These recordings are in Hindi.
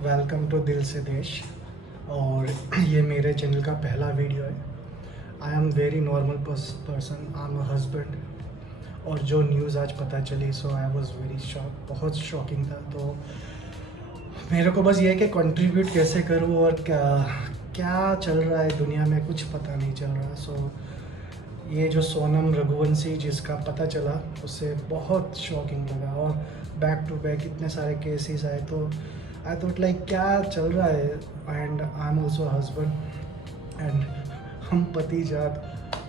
वेलकम टू दिल से देश। और ये मेरे चैनल का पहला वीडियो है। I am very normal person, I am a husband. और जो न्यूज़ आज पता चली सो आई वाज वेरी शॉक, बहुत शॉकिंग था। तो मेरे को बस ये है कि कंट्रीब्यूट कैसे करूँ और क्या क्या चल रहा है दुनिया में, कुछ पता नहीं चल रहा। सो ये जो सोनम रघुवंशी जिसका पता चला उससे बहुत शॉकिंग लगा। और बैक टू बैक इतने सारे केसेस आए तो आई थॉट लाइक क्या चल रहा है। And I am also husband and हम पति जात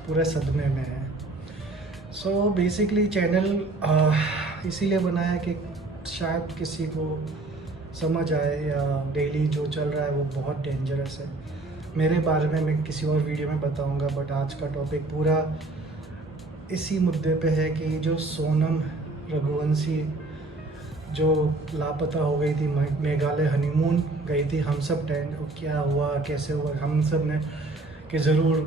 पूरे सदमे में हैं। सो बेसिकली चैनल इसीलिए बनाया कि शायद किसी को समझ आए, या डेली जो चल रहा है वो बहुत डेंजरस है। मेरे बारे में मैं किसी और वीडियो में बताऊंगा, बट आज का टॉपिक पूरा इसी मुद्दे पे है कि जो सोनम रघुवंशी जो लापता हो गई थी, मेघालय हनीमून गई थी, हम सब टेंट क्या हुआ कैसे हुआ, हम सब ने कि ज़रूर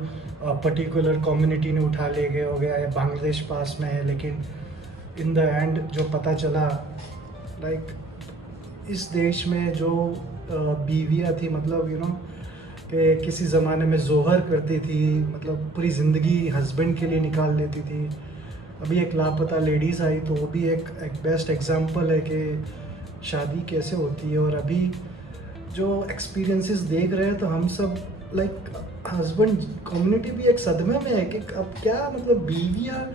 पर्टिकुलर कम्युनिटी ने उठा ले गए हो गया या बांग्लादेश पास में है। लेकिन इन द एंड जो पता चला लाइक इस देश में जो बीवियाँ थी, मतलब कि किसी ज़माने में जोहर करती थी, मतलब पूरी ज़िंदगी हस्बैंड के लिए निकाल लेती थी। अभी एक लापता लेडीज़ आई तो वो भी एक बेस्ट एग्जांपल है कि शादी कैसे होती है। और अभी जो एक्सपीरियंसेस देख रहे हैं तो हम सब लाइक हस्बैंड कम्युनिटी भी एक सदमे में है कि अब क्या, मतलब बीवियाँ,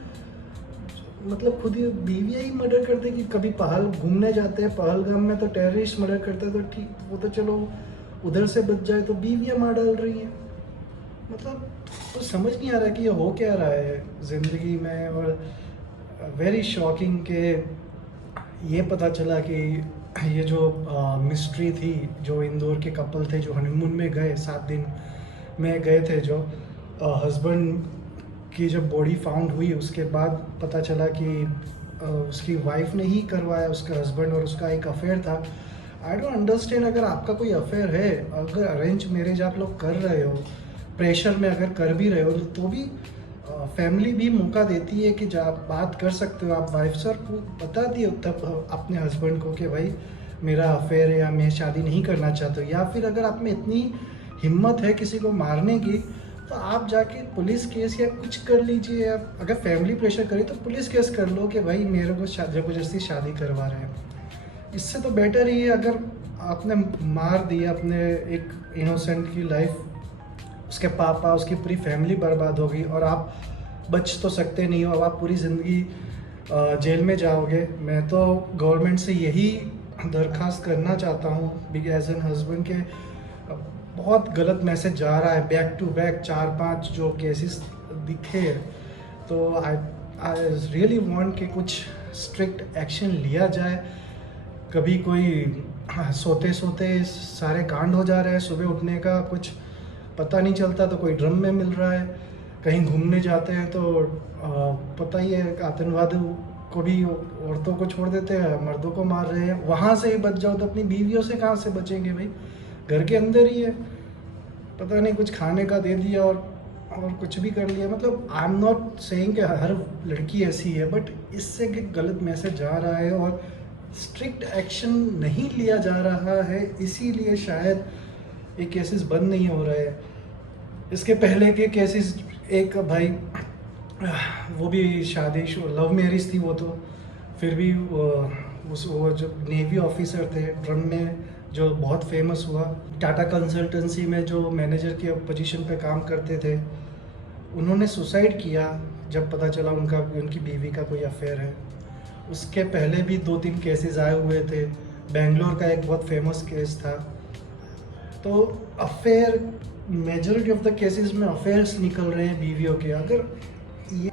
मतलब खुद ही बीवियाँ ही मर्डर करते कि कभी पहल घूमने जाते हैं पहलगाम में तो टेररिस्ट मर्डर करते हैं, तो ठीक वो तो चलो उधर से बच जाए, तो बीवियाँ मार डाल रही हैं। मतलब तो समझ नहीं आ रहा कि ये हो क्या रहा है ज़िंदगी में। और वेरी शॉकिंग के ये पता चला कि ये जो मिस्ट्री थी, जो इंदौर के कपल थे जो हनीमून में गए 7 दिन में गए थे, जो हस्बैंड की जब बॉडी फाउंड हुई उसके बाद पता चला कि उसकी वाइफ ने ही करवाया उसके हस्बैंड, और उसका एक अफेयर था। आई डोंट अंडरस्टैंड, अगर आपका कोई अफेयर है, अगर अरेंज मैरिज आप लोग कर रहे हो, प्रेशर में अगर कर भी रहे हो, तो भी फैमिली भी मौका देती है कि जब आप बात कर सकते हो। आप वाइफ सर को बता दिए तब अपने हस्बैंड को कि भाई मेरा अफेयर है या मैं शादी नहीं करना चाहता हूँ। या फिर अगर आप में इतनी हिम्मत है किसी को मारने की तो आप जाके पुलिस केस या कुछ कर लीजिए। या अगर फैमिली प्रेशर करे तो पुलिस केस कर लो कि भाई मेरे को ज़बरदस्ती शादी करवा रहे हैं। इससे तो बेटर ही है अगर आपने मार दिया अपने एक इनोसेंट की लाइफ, उसके पापा उसकी पूरी फैमिली बर्बाद हो गई और आप बच तो सकते नहीं हो, अब आप पूरी ज़िंदगी जेल में जाओगे। मैं तो गवर्नमेंट से यही दरख्वास्त करना चाहता हूँ बिग एज एन हस्बैंड के बहुत गलत मैसेज जा रहा है। बैक टू बैक 4-5 जो केसेस दिखे, तो आई रियली वांट कि कुछ स्ट्रिक्ट एक्शन लिया जाए। कभी कोई सोते सोते सारे कांड हो जा रहे हैं, सुबह उठने का कुछ पता नहीं चलता, तो कोई ड्रम में मिल रहा है, कहीं घूमने जाते हैं तो पता ही है आतंकवाद को भी औरतों को छोड़ देते हैं, मर्दों को मार रहे हैं। वहाँ से ही बच जाओ तो अपनी बीवियों से कहाँ से बचेंगे भाई, घर के अंदर ही है। पता नहीं कुछ खाने का दे दिया और कुछ भी कर लिया। मतलब आई एम नॉट सेइंग कि हर लड़की ऐसी है, बट इससे कि गलत मैसेज जा रहा है और स्ट्रिक्ट एक्शन नहीं लिया जा रहा है, इसीलिए शायद ये केसेस बंद नहीं हो रहे हैं। इसके पहले के केसेस, एक भाई वो भी शादी लव मैरिज थी वो तो, फिर भी वो जो नेवी ऑफिसर थे ड्रम में जो बहुत फेमस हुआ, टाटा कंसल्टेंसी में जो मैनेजर के पोजीशन पे काम करते थे, उन्होंने सुसाइड किया जब पता चला उनकी बीवी का कोई अफेयर है। उसके पहले भी 2-3 केसेस आए हुए थे। बेंगलोर का एक बहुत फेमस केस था। तो affair, majority of the cases में अफेयर्स निकल रहे हैं बीवियों के। अगर ये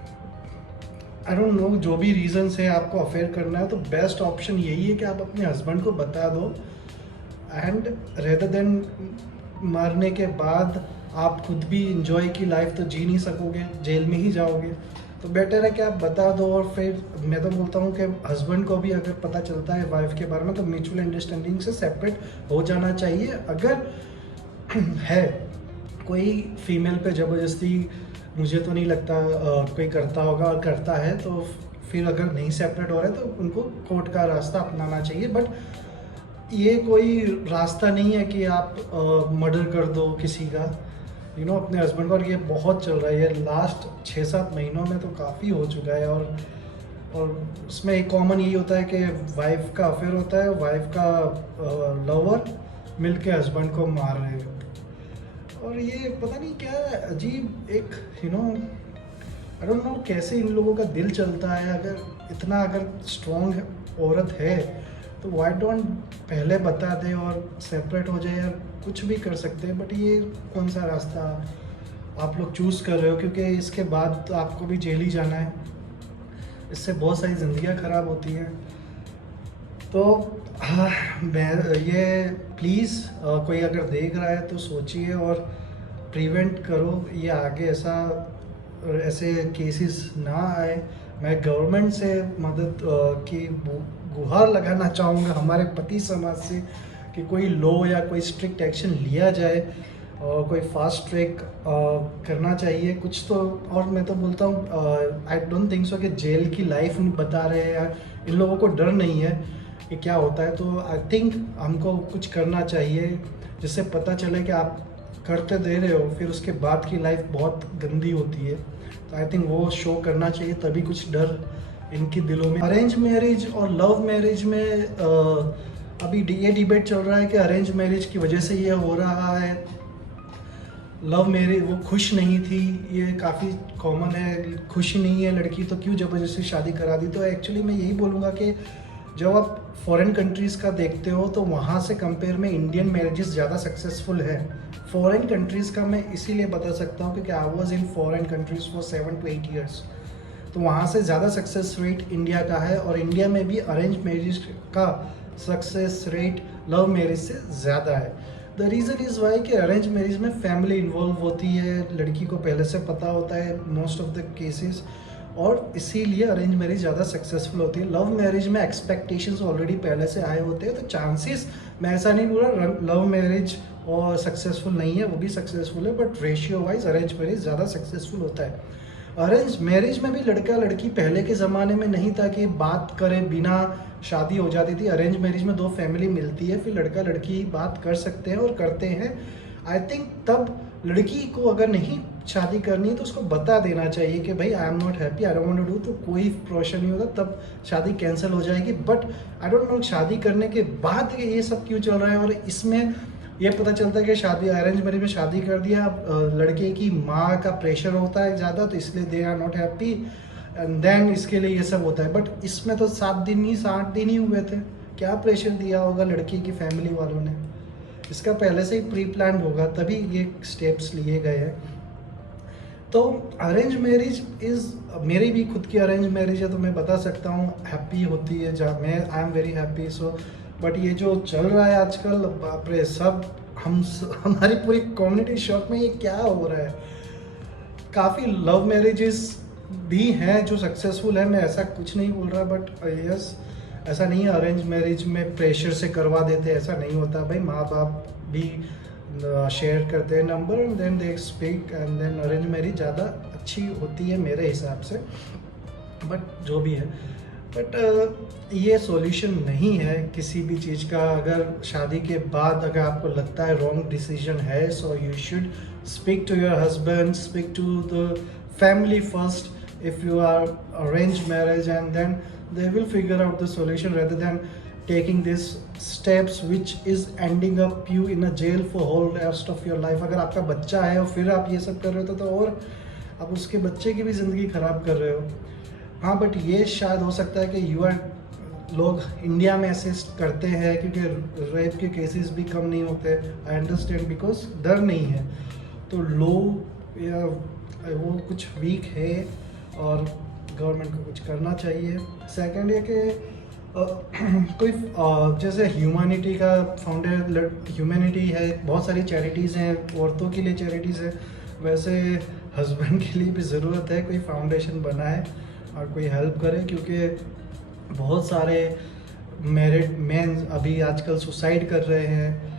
आई डोंट नो जो भी रीजंस है आपको अफेयर करना है, तो बेस्ट ऑप्शन यही है कि आप अपने हस्बैंड को बता दो, एंड रेदर देन मरने के बाद आप खुद भी इंजॉय की लाइफ तो जी नहीं सकोगे, जेल में ही जाओगे। तो बेटर है कि आप बता दो। और फिर मैं तो बोलता हूँ कि हस्बैंड को भी अगर पता चलता है वाइफ के बारे में तो म्यूचुअल अंडरस्टैंडिंग से सेपरेट हो जाना चाहिए। अगर है कोई फीमेल पे ज़बरदस्ती, मुझे तो नहीं लगता कोई करता होगा, और करता है तो फिर अगर नहीं सेपरेट हो रहा है तो उनको कोर्ट का रास्ता अपनाना चाहिए। बट ये कोई रास्ता नहीं है कि आप मर्डर कर दो किसी का, अपने हस्बैंड का। और ये बहुत चल रहा है, ये लास्ट 6-7 महीनों में तो काफ़ी हो चुका है। और उसमें एक कॉमन यही होता है कि वाइफ का अफेयर होता है, वाइफ का लवर मिल के हस्बैंड को मार रहे हैं। और ये पता नहीं क्या अजीब एक आई डोंट नो कैसे इन लोगों का दिल चलता है। अगर स्ट्रॉन्ग औरत है तो वाई डोंट पहले बता दे और सेपरेट हो जाए, यार कुछ भी कर सकते हैं। बट ये कौन सा रास्ता आप लोग चूज़ कर रहे हो, क्योंकि इसके बाद तो आपको भी जेल ही जाना है। इससे बहुत सारी ज़िंदगियाँ ख़राब होती हैं। तो ये प्लीज़ कोई अगर देख रहा है तो सोचिए और प्रिवेंट करो, ये आगे ऐसे केसेस ना आए। मैं गवर्नमेंट से मदद की गुहार लगाना चाहूँगा, हमारे पति समाज से, कि कोई लॉ या कोई स्ट्रिक्ट एक्शन लिया जाए और कोई फास्ट ट्रैक करना चाहिए कुछ तो। और मैं तो बोलता हूँ आई डोंट थिंक सो कि जेल की लाइफ बता रहे हैं, या इन लोगों को डर नहीं है कि क्या होता है। तो आई थिंक हमको कुछ करना चाहिए जिससे पता चले कि आप करते दे रहे हो, फिर उसके बाद की लाइफ बहुत गंदी होती है। तो आई थिंक वो शो करना चाहिए, तभी कुछ डर इनके दिलों में। अरेंज मैरिज और लव मैरिज में अभी ये डिबेट चल रहा है कि अरेंज मैरिज की वजह से ये हो रहा है, लव मैरिज वो खुश नहीं थी, ये काफ़ी कॉमन है। खुश नहीं है लड़की तो क्यों ज़बरदस्ती शादी करा दी। तो एक्चुअली मैं यही बोलूँगा कि जब आप फॉरेन कंट्रीज़ का देखते हो तो वहाँ से कंपेयर में इंडियन मैरिजेस ज़्यादा सक्सेसफुल है। फॉरेन कंट्रीज़ का मैं इसीलिए बता सकता हूँ क्योंकि I was in foreign countries for 7 to 8 years। तो वहाँ से ज़्यादा सक्सेस रेट इंडिया का है, और इंडिया में भी अरेंज मैरिज का सक्सेस रेट लव मैरिज से ज़्यादा है। द रीज़न इज़ वाई कि अरेंज मैरिज में फैमिली इन्वॉल्व होती है, लड़की को पहले से पता होता है मोस्ट ऑफ द केसेस, और इसीलिए अरेंज मैरिज ज़्यादा सक्सेसफुल होती है। लव मैरिज में एक्सपेक्टेशंस ऑलरेडी पहले से आए होते हैं, तो चांसेस, मैं ऐसा नहीं बोल रहा लव मैरिज और सक्सेसफुल नहीं है, वो भी सक्सेसफुल है, but ratio wise arrange marriage ज़्यादा सक्सेसफुल होता है। अरेंज मैरिज में भी लड़का लड़की पहले के ज़माने में नहीं था कि बात करें बिना शादी हो जाती थी। अरेंज मैरिज में 2 फैमिली मिलती है, फिर लड़का लड़की बात कर सकते हैं और करते हैं। आई थिंक तब लड़की को अगर नहीं शादी करनी है तो उसको बता देना चाहिए कि भाई I am not happy, I don't want to do, तो कोई प्रेशर नहीं होता, तब शादी कैंसिल हो जाएगी। बट आई डोंट नो शादी करने के बाद ये सब क्यों चल रहा है। और इसमें ये पता चलता है कि शादी अरेंज मैरिज में शादी कर दिया, लड़के की माँ का प्रेशर होता है ज़्यादा, तो इसलिए they are not happy, and then इसके लिए ये सब होता है। बट इसमें तो 8 दिन ही हुए थे, क्या प्रेशर दिया होगा लड़की की फैमिली वालों ने। इसका पहले से ही प्री प्लान होगा, तभी ये स्टेप्स लिए गए हैं। तो अरेंज मैरिज इज़, मेरी भी खुद की अरेंज मैरिज है, तो मैं बता सकता हूँ हैप्पी होती है, जहाँ मैं I am very happy. So but ये जो चल रहा है आजकल, बाप रे, हमारी पूरी कम्युनिटी शॉक में, ये क्या हो रहा है। काफ़ी लव मैरिजेस भी हैं जो सक्सेसफुल है, मैं ऐसा कुछ नहीं बोल रहा, बट यस, ऐसा नहीं है अरेंज मैरिज में प्रेशर से करवा देते, ऐसा नहीं होता भाई। माँ बाप भी शेयर करते हैं number, and then they speak, and then arrange marriage ज़्यादा अच्छी होती है मेरे हिसाब से। बट जो भी है, बट ये सॉल्यूशन नहीं है किसी भी चीज़ का। अगर शादी के बाद अगर आपको लगता है रॉन्ग डिसीजन है, so you should speak to your husband, speak to the family first if you are arranged marriage, and then they will figure out the solution rather than taking these steps which is ending up you in a jail for whole rest of your life। अगर आपका बच्चा है और फिर आप ये सब कर रहे हो तो और आप उसके बच्चे की भी ज़िंदगी ख़राब कर रहे हो। हाँ, बट ये शायद हो सकता है कि लोग इंडिया में ऐसे करते हैं क्योंकि रेप के केसेस भी कम नहीं होते। आई अंडरस्टैंड, बिकॉज डर नहीं है, तो लोग या वो कुछ वीक है और गवर्नमेंट को कुछ करना चाहिए। सेकंड ये कि कोई जैसे ह्यूमैनिटी का फाउंडर, ह्यूमैनिटी है, बहुत सारी चैरिटीज़ हैं, औरतों के लिए चैरिटीज़ है, वैसे हस्बैंड के लिए भी ज़रूरत है कोई फाउंडेशन बनाए और कोई हेल्प करे, क्योंकि बहुत सारे मैरिड मैन अभी आजकल सुसाइड कर रहे हैं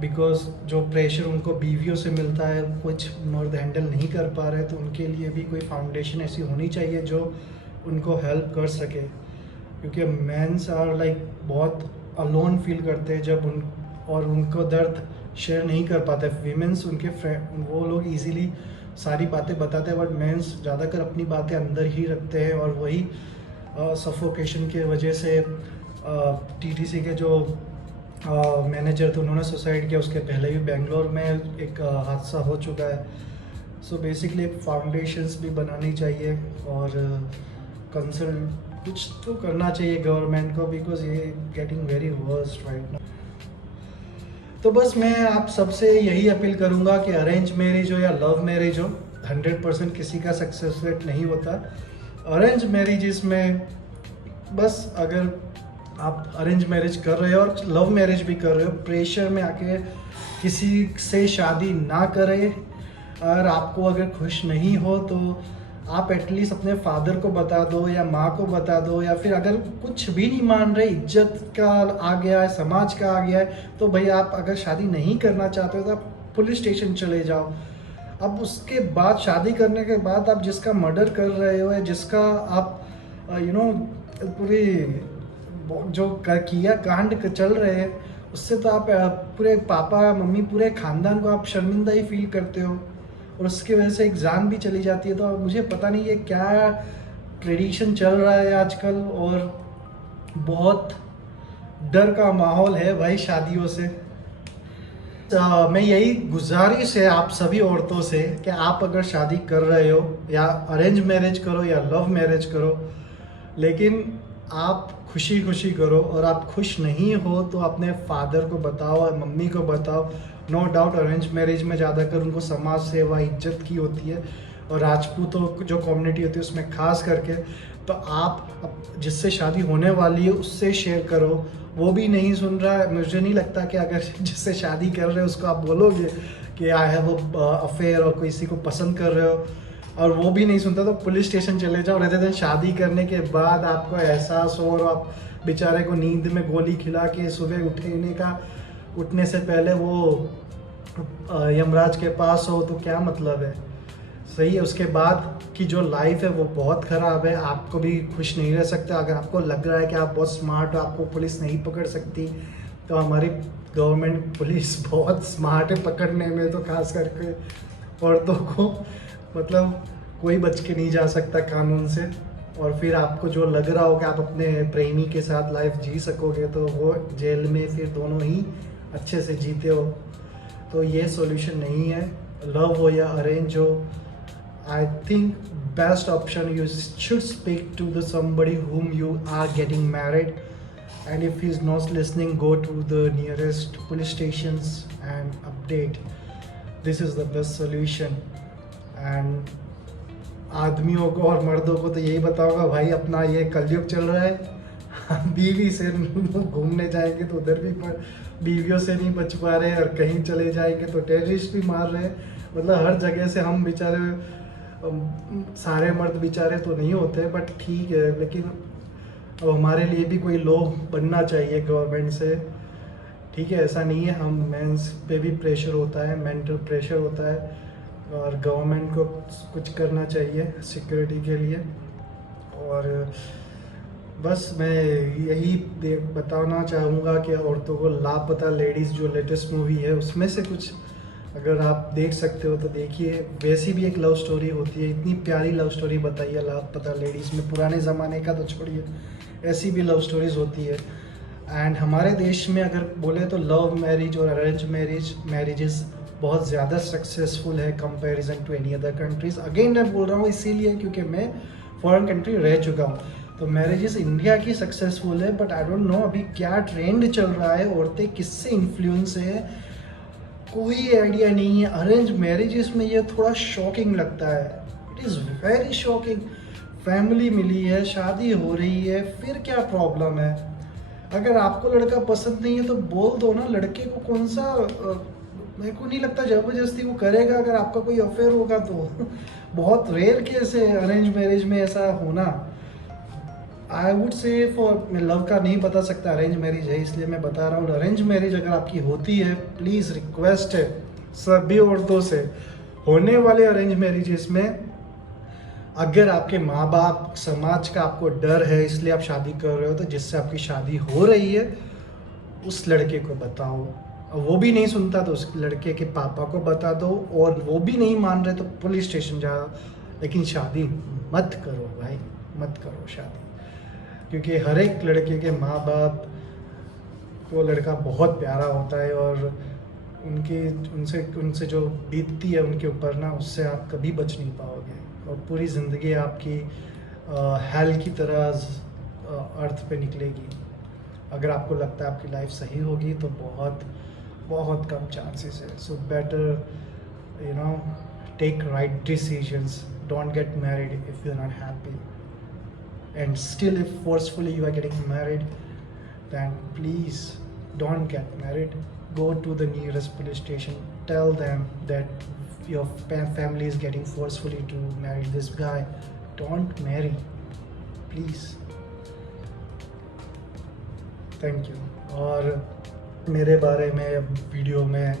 बिकॉज जो प्रेशर उनको बीवियों से मिलता है कुछ मर्द हैंडल नहीं कर पा रहे। तो उनके लिए भी कोई फाउंडेशन ऐसी होनी चाहिए जो उनको हेल्प कर सके, क्योंकि मेंस आर लाइक बहुत अलोन फील करते हैं जब उनको दर्द शेयर नहीं कर पाते। वीमेंस उनके फ्रेंड वो लोग इजीली सारी बातें बताते हैं, बट मेंस ज़्यादातर अपनी बातें अंदर ही रखते हैं, और वही सफोकेशन के वजह से टीटीसी के जो मैनेजर थे उन्होंने सुसाइड किया। उसके पहले भी बेंगलोर में एक हादसा हो चुका है। सो बेसिकली फाउंडेशंस भी बनानी चाहिए और कंसर्न कुछ तो करना चाहिए गवर्नमेंट को, बिकॉज ये getting very worst right now. तो बस मैं आप सबसे यही अपील करूँगा कि अरेंज मैरिज हो या लव मैरिज हो, 100% किसी का सक्सेस रेट नहीं होता। अरेंज मैरिजेस में बस अगर आप अरेंज मैरिज कर रहे हो और लव मैरिज भी कर रहे हो, प्रेशर में आके किसी से शादी ना करें। और आपको अगर खुश नहीं हो तो आप एटलीस्ट अपने फादर को बता दो या माँ को बता दो, या फिर अगर कुछ भी नहीं मान रहे, इज्जत का आ गया है, समाज का आ गया है, तो भाई आप अगर शादी नहीं करना चाहते हो तो आप पुलिस स्टेशन चले जाओ। अब उसके बाद शादी करने के बाद आप जिसका मर्डर कर रहे हो या जिसका आप पूरी जो किया कांड चल रहे हैं, उससे तो आप पूरे पापा मम्मी पूरे ख़ानदान को आप शर्मिंदा ही फील करते हो, और उसकी वजह से एक जान भी चली जाती है। तो मुझे पता नहीं ये क्या ट्रेडिशन चल रहा है आजकल, और बहुत डर का माहौल है भाई शादियों से। मैं यही गुजारिश है आप सभी औरतों से कि आप अगर शादी कर रहे हो, या अरेंज मैरिज करो या लव मैरिज करो, लेकिन आप खुशी खुशी करो। और आप खुश नहीं हो तो अपने फादर को बताओ, मम्मी को बताओ। नो डाउट अरेंज मैरिज में ज़्यादातर उनको समाज सेवा इज्जत की होती है, और राजपूतों जो कम्युनिटी होती है उसमें खास करके। तो आप जिससे शादी होने वाली है उससे शेयर करो। वो भी नहीं सुन रहा है, मुझे नहीं लगता कि अगर जिससे शादी कर रहे हो उसको आप बोलोगे कि आई हैव अफेयर और किसी को पसंद कर रहे हो, और वो भी नहीं सुनता, तो पुलिस स्टेशन चले जाओ। रहते थे शादी करने के बाद आपको एहसास हो और आप बेचारे को नींद में गोली खिला के सुबह उठने से पहले वो यमराज के पास हो, तो क्या मतलब है। सही है, उसके बाद की जो लाइफ है वो बहुत ख़राब है। आपको भी खुश नहीं रह सकते। अगर आपको लग रहा है कि आप बहुत स्मार्ट हो, आपको पुलिस नहीं पकड़ सकती, तो हमारी गवर्नमेंट पुलिस बहुत स्मार्ट है पकड़ने में, तो खास करके औरतों को मतलब कोई बच के नहीं जा सकता कानून से। और फिर आपको जो लग रहा हो कि आप अपने प्रेमी के साथ लाइफ जी सकोगे, तो वो जेल में फिर दोनों ही अच्छे से जीते हो। तो ये सॉल्यूशन नहीं है, लव हो या अरेंज हो। I think best option you should speak to the somebody whom you are getting married, and if he is not listening, go to the nearest police stations and update. This is the best solution. And आदमियों को और मर्दों को तो यही बताऊंगा, भाई अपना ये कलयुग चल रहा है। बीवी से घूमने जाएंगे तो उधर भी बीवियों से नहीं बच पा रहे, और कहीं चले जाएंगे तो टेररिस्ट भी मार रहे हैं। मतलब हर जगह से हम बेचारे, सारे मर्द बेचारे तो नहीं होते, बट ठीक है। लेकिन अब हमारे लिए भी कोई लॉ बनना चाहिए गवर्नमेंट से, ठीक है। ऐसा नहीं है, हम मेंस पे भी प्रेशर होता है, मेंटल प्रेशर होता है, और गवर्नमेंट को कुछ करना चाहिए सिक्योरिटी के लिए। और बस मैं यही बताना चाहूँगा कि औरतों को लापता लेडीज़ जो लेटेस्ट मूवी है उसमें से कुछ अगर आप देख सकते हो तो देखिए। वैसी भी एक लव स्टोरी होती है, इतनी प्यारी लव स्टोरी बताई है लापता लेडीज़ में। पुराने ज़माने का तो छोड़िए, ऐसी भी लव स्टोरीज़ होती है। एंड हमारे देश में अगर बोले तो लव मैरिज और अरेंज मैरिजेस बहुत ज़्यादा सक्सेसफुल है comparison to any other countries. Again मैं बोल रहा हूँ इसीलिए क्योंकि मैं फॉरेन कंट्री रह चुका हूँ। तो मैरिजेस इंडिया की सक्सेसफुल है, बट आई डोंट नो अभी क्या ट्रेंड चल रहा है, औरतें किससे इन्फ्लुएंस है, कोई आइडिया नहीं है। अरेंज मैरिजेस में ये थोड़ा शॉकिंग लगता है, it is very shocking. Family मिली है, शादी हो रही है, फिर क्या प्रॉब्लम है। अगर आपको लड़का पसंद नहीं है तो बोल दो ना। लड़के को कौन सा, मेरे को नहीं लगता ज़बरदस्ती वो करेगा। अगर आपका कोई अफेयर होगा तो बहुत रेयर केस है अरेंज मैरिज में ऐसा होना। आई वुड से फॉर, मैं लव का नहीं बता सकता, अरेंज मैरिज है इसलिए मैं बता रहा हूँ। अरेंज मैरिज अगर आपकी होती है, प्लीज़ रिक्वेस्ट है सभी औरतों से, होने वाले अरेंज मैरिजेस में अगर आपके माँ बाप समाज का आपको डर है इसलिए आप शादी कर रहे हो, तो जिससे आपकी शादी हो रही है उस लड़के को बताओ, और वो भी नहीं सुनता तो उस लड़के के पापा को बता दो, और वो भी नहीं मान रहे तो पुलिस स्टेशन जाओ, लेकिन शादी मत करो भाई, मत करो शादी। क्योंकि हर एक लड़के के माँ बाप को लड़का बहुत प्यारा होता है, और उनकी उनसे उनसे जो बीतती है उनके ऊपर ना, उससे आप कभी बच नहीं पाओगे, और पूरी ज़िंदगी आपकी हेल की तरह अर्थ पे निकलेगी। अगर आपको लगता है आपकी लाइफ सही होगी तो बहुत बहुत कम चांसेस है। So better you know take right decisions, don't get married if you are not happy, and still if forcefully you are getting married, then please don't get married. Go to the nearest police station, tell them that your family is getting forcefully to marry this guy. Don't marry, please. Thank you. और मेरे बारे में वीडियो में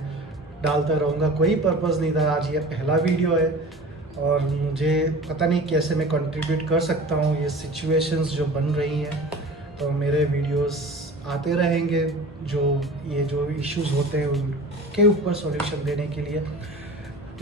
डालता रहूँगा, कोई पर्पज़ नहीं था। आज ये पहला वीडियो है और मुझे पता नहीं कैसे मैं कंट्रीब्यूट कर सकता हूँ ये सिचुएशंस जो बन रही हैं। तो मेरे वीडियोस आते रहेंगे जो इश्यूज होते हैं उनके ऊपर सॉल्यूशन देने के लिए।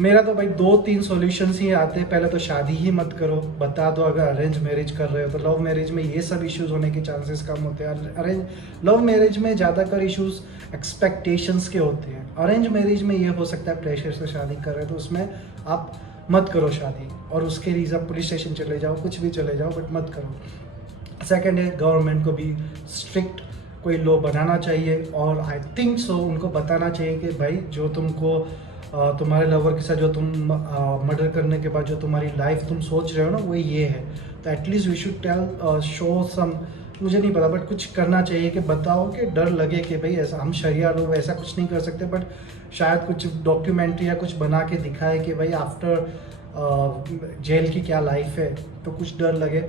मेरा तो भाई 2-3 सॉल्यूशंस ही आते हैं। पहले तो शादी ही मत करो, बता दो। अगर अरेंज मैरिज कर रहे हो तो लव मैरिज में ये सब इश्यूज होने के चांसेस कम होते हैं। लव मैरिज में ज़्यादातर इश्यूज एक्सपेक्टेशंस के होते हैं। अरेंज मैरिज में ये हो सकता है प्रेशर से शादी कर रहे हो, तो उसमें आप मत करो शादी, और उसके रीज़न पुलिस स्टेशन चले जाओ, कुछ भी चले जाओ, बट मत करो। सेकेंड है, गवर्नमेंट को भी स्ट्रिक्ट कोई लॉ बनाना चाहिए, और आई थिंक सो उनको बताना चाहिए कि भाई जो तुमको तुम्हारे लवर के साथ जो तुम मर्डर करने के बाद जो तुम्हारी लाइफ तुम सोच रहे हो ना, वो ये है। तो at least we should tell show some, मुझे नहीं पता, बट कुछ करना चाहिए कि बताओ कि डर लगे कि भाई ऐसा हम शरिया लोग ऐसा कुछ नहीं कर सकते, बट शायद कुछ डॉक्यूमेंट्री या कुछ बना के दिखाए कि भाई आफ्टर जेल की क्या लाइफ है, तो कुछ डर लगे।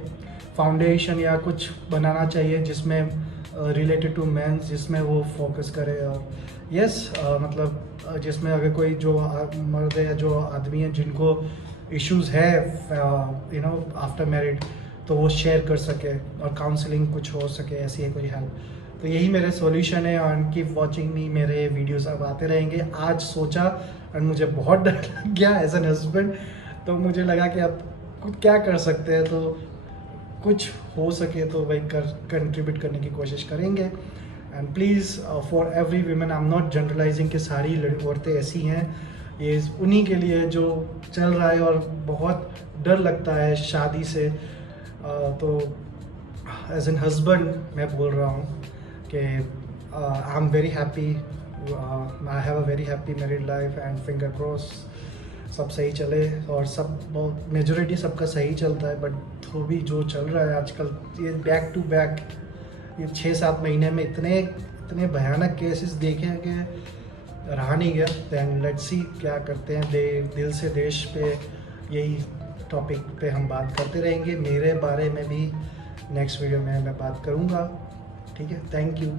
फाउंडेशन या कुछ बनाना चाहिए जिसमें रिलेटेड टू मैन, जिसमें वो फोकस करे। और यस मतलब जिसमें अगर कोई जो मर्द है या जो आदमी है जिनको इश्यूज है यू नो आफ्टर मैरिड, तो वो शेयर कर सके और काउंसलिंग कुछ हो सके, ऐसी है कोई हेल्प। तो यही मेरे सॉल्यूशन है, और कीप वॉचिंग मी, मेरे वीडियोस अब आते रहेंगे। आज सोचा और मुझे बहुत डर लग गया एज एन हस्बैंड, तो मुझे लगा कि अब कुछ क्या कर सकते हैं, तो कुछ हो सके तो भाई कंट्रीब्यूट करने की कोशिश करेंगे। And please for every women, I am not generalising कि सारी औरतें ऐसी हैं, ये उन्हीं के लिए जो चल रहा है और बहुत डर लगता है शादी से। तो एज एन हस्बैंड मैं बोल रहा हूँ कि I am very happy, I have a very happy married life, and finger cross सब सही चले। और सब बहुत मेजोरिटी सबका सही चलता है, बट तो भी जो चल रहा है आजकल, ये बैक टू बैक ये 6-7 महीने में इतने भयानक केसेस देखे हैं कि रहा नहीं गया। दैन लेट्स सी क्या करते हैं। दिल से देश पे यही टॉपिक पे हम बात करते रहेंगे। मेरे बारे में भी नेक्स्ट वीडियो में मैं बात करूँगा, ठीक है। Thank you.